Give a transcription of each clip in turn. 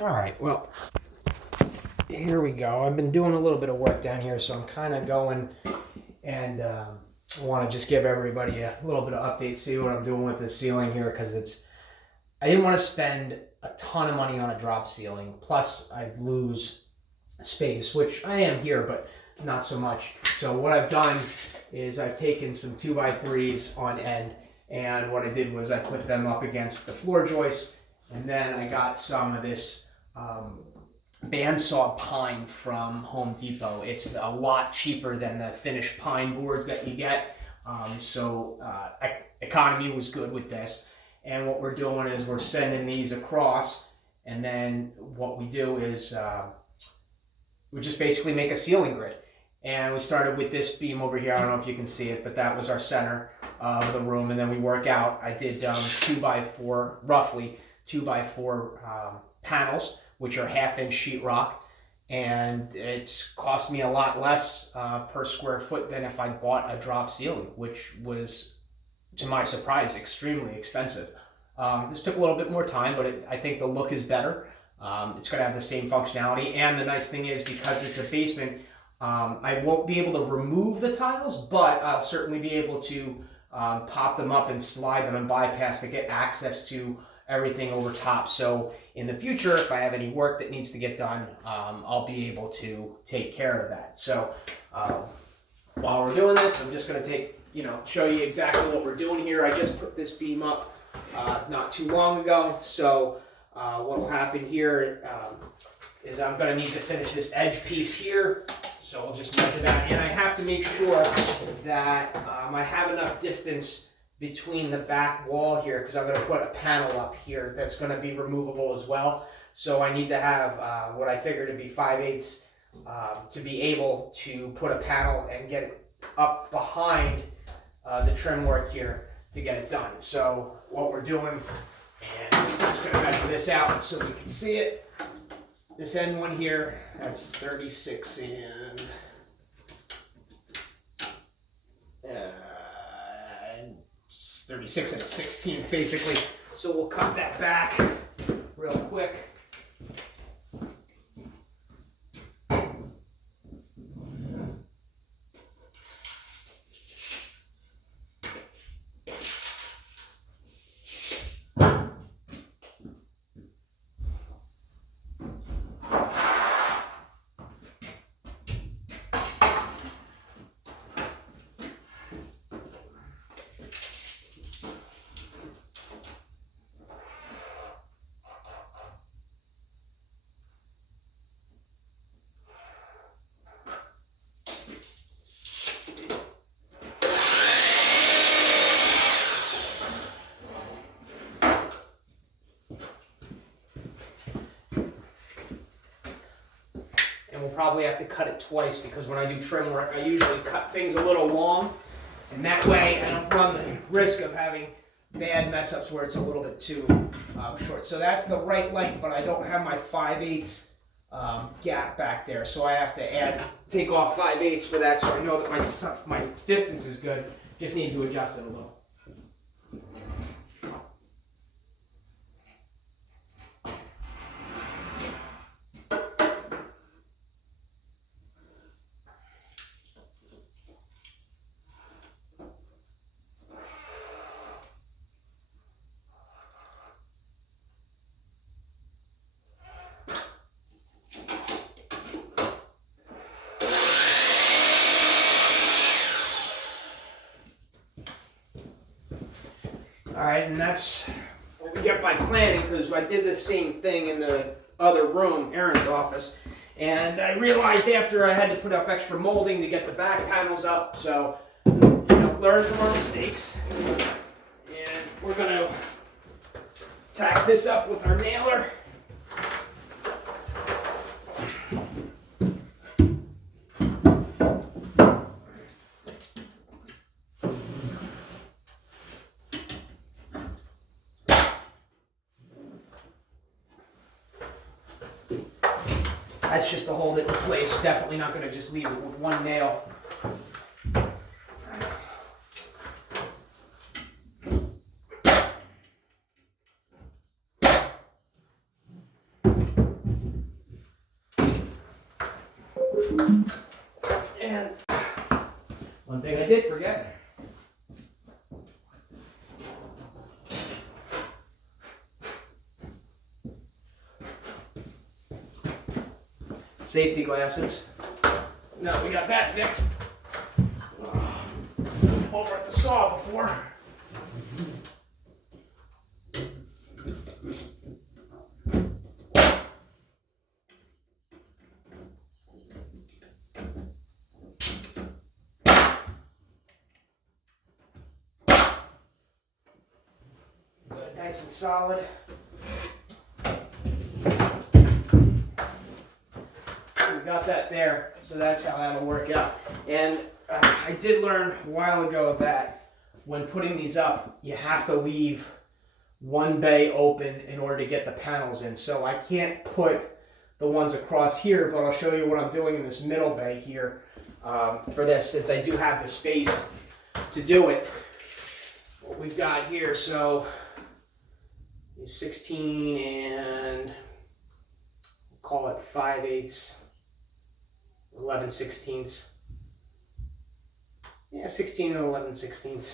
All right, well, here we go. I've been doing a little bit of work down here, so I'm kind of going and I want to just give everybody a little bit of update, see what I'm doing with the ceiling here, because I didn't want to spend a ton of money on a drop ceiling. Plus, I'd lose space, which I am here, but not so much. So what I've done is I've taken some 2x3s on end, and what I did was I put them up against the floor joist, and then I got some of this bandsaw pine from Home Depot. It's a lot cheaper than the finished pine boards that you get. Economy was good with this. And what we're doing is we're sending these across, and then what we do is we just basically make a ceiling grid. And we started with this beam over here. I don't know if you can see it, but that was our center of the room. And then we work out. I did 2x4, roughly 2x4 panels, which are 1/2 inch sheetrock. And it's cost me a lot less per square foot than if I bought a drop ceiling, which was, to my surprise, extremely expensive. This took a little bit more time, but I think the look is better. It's going to have the same functionality. And the nice thing is, because it's a basement, I won't be able to remove the tiles, but I'll certainly be able to pop them up and slide them and bypass to get access to everything over top. So in the future, if I have any work that needs to get done, I'll be able to take care of that. So while we're doing this, I'm just going to show you exactly what we're doing here. I just put this beam up not too long ago. So what will happen here is I'm going to need to finish this edge piece here. So I'll just measure that, and I have to make sure that I have enough distance between the back wall here, because I'm going to put a panel up here that's going to be removable as well. So I need to have what I figure to be 5/8 to be able to put a panel and get it up behind the trim work here to get it done. So what we're doing, and I'm just going to measure this out so we can see it. This end one here, that's 36 and 36 and a 16th basically. So we'll cut that back real quick. We'll probably have to cut it twice, because when I do trim work, I usually cut things a little long, and that way I don't run the risk of having bad mess ups where it's a little bit too short. So that's the right length, but I don't have my 5/8 gap back there, so I have to take off 5/8 for that, so I know that my distance is good. Just need to adjust it a little. All right, and that's what we get by planning, because I did the same thing in the other room, Aaron's office, and I realized after I had to put up extra molding to get the back panels up. So, learn from our mistakes, and we're gonna tack this up with our nailer. That's just to hold it in place. Definitely not going to just leave it with one nail. And one thing I did forget. Safety glasses. Now we got that fixed. Over at the saw before. Good, nice and solid. We got that there, so that's how that'll work out. And I did learn a while ago that when putting these up, you have to leave one bay open in order to get the panels in. So I can't put the ones across here, but I'll show you what I'm doing in this middle bay here for this, since I do have the space to do it. What we've got here, so is 16 and we'll call it 5/8, 11/16. Yeah, 16 and 11/16.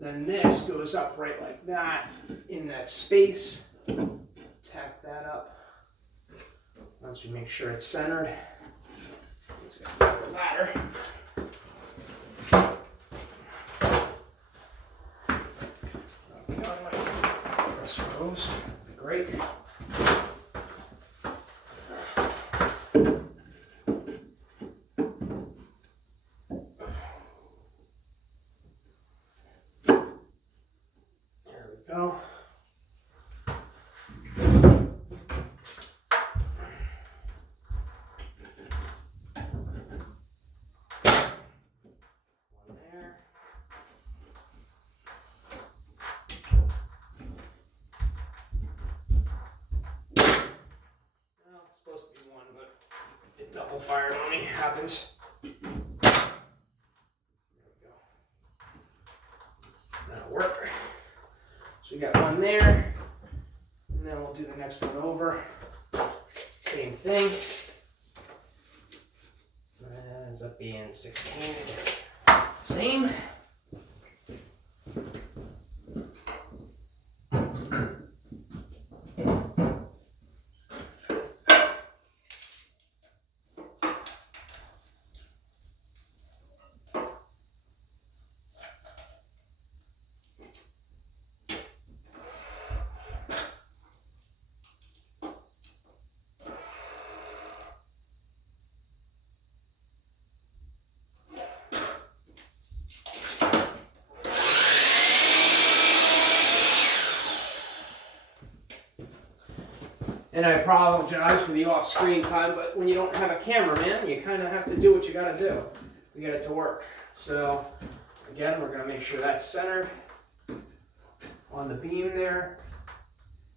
Then this goes up right like that in that space. Tack that up. Once we make sure it's centered, let's go grab the ladder. Press rose, great. Go. One there. Well, it's supposed to be one, but it double fired on me. Happens. There we go. That'll work. So we got one there, and then we'll do the next one over. Same thing. That ends up being 16. Same. And I apologize for the off-screen time, but when you don't have a cameraman, you kind of have to do what you got to do to get it to work. So again, we're going to make sure that's centered on the beam there,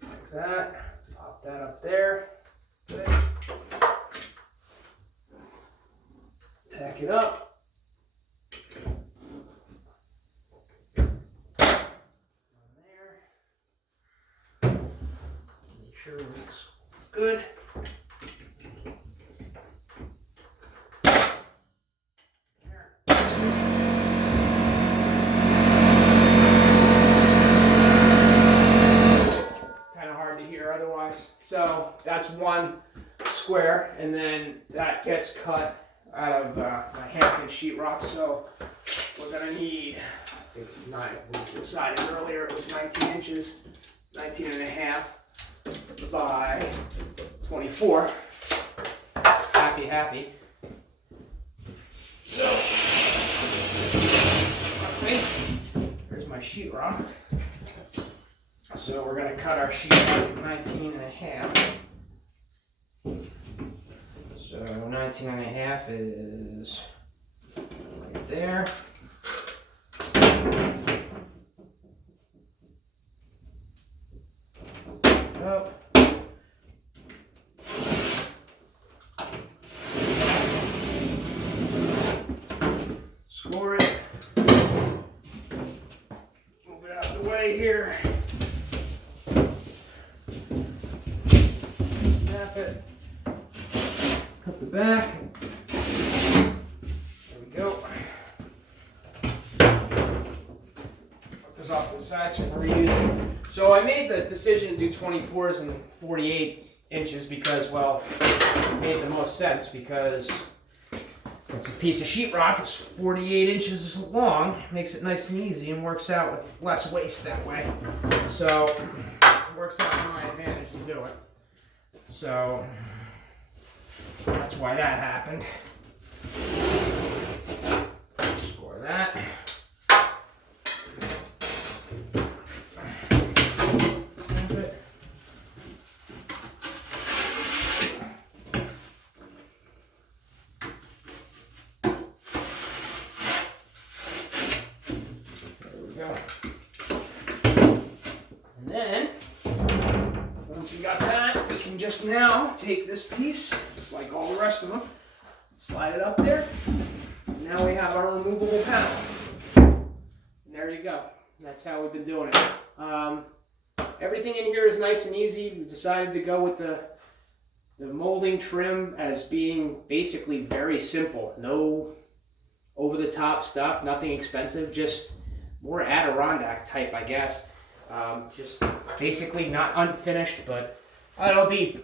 like that. Pop that up there. Good. Tack it up. Sure it looks good. There. Kind of hard to hear otherwise. So that's one square, and then that gets cut out of a 1/2-inch sheetrock. So we're gonna need, I think it's 9, we decided earlier it was 19 inches, 19.5. By 24. Happy. So, okay, here's my sheetrock. So we're going to cut our sheet at 19.5. So 19.5 is right there. Up. Score it. Move it out of the way here. Snap it. Cut the back. There we go. Put this off to the side so we're reusing. So I made the decision to do 24s and 48 inches because, well, it made the most sense because since a piece of sheetrock is 48 inches long, makes it nice and easy and works out with less waste that way. So it works out to my advantage to do it. So that's why that happened. Score that. And then, once we got that, we can just now take this piece, just like all the rest of them, slide it up there. And now we have our own movable panel. And there you go. That's how we've been doing it. Everything in here is nice and easy. We decided to go with the molding trim as being basically very simple. No over-the-top stuff, nothing expensive, just more Adirondack type, I guess. Just basically not unfinished, but it'll be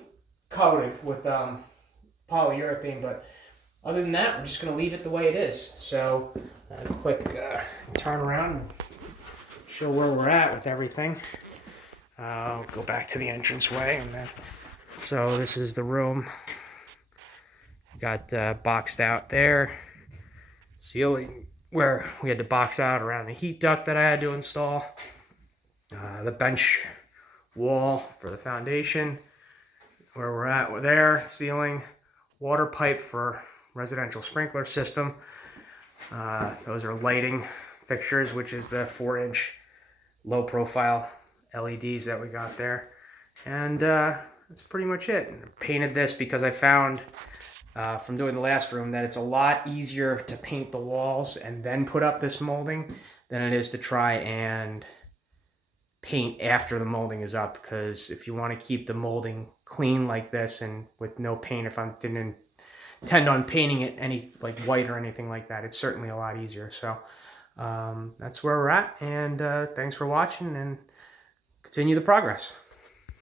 coated with polyurethane. But other than that, we're just going to leave it the way it is. So a quick turn around and show where we're at with everything. I'll go back to the entranceway. And then, so this is the room. Got boxed out there. Ceiling where we had to box out around the heat duct that I had to install. The bench wall for the foundation. Where we're at, we're there. Ceiling, water pipe for residential sprinkler system. Those are lighting fixtures, which is the 4-inch low profile LEDs that we got there. And that's pretty much it. I painted this because I found from doing the last room that it's a lot easier to paint the walls and then put up this molding than it is to try and paint after the molding is up, because if you want to keep the molding clean like this and with no paint, if I didn't intend on painting it any like white or anything like that, it's certainly a lot easier. So that's where we're at, and thanks for watching, and continue the progress.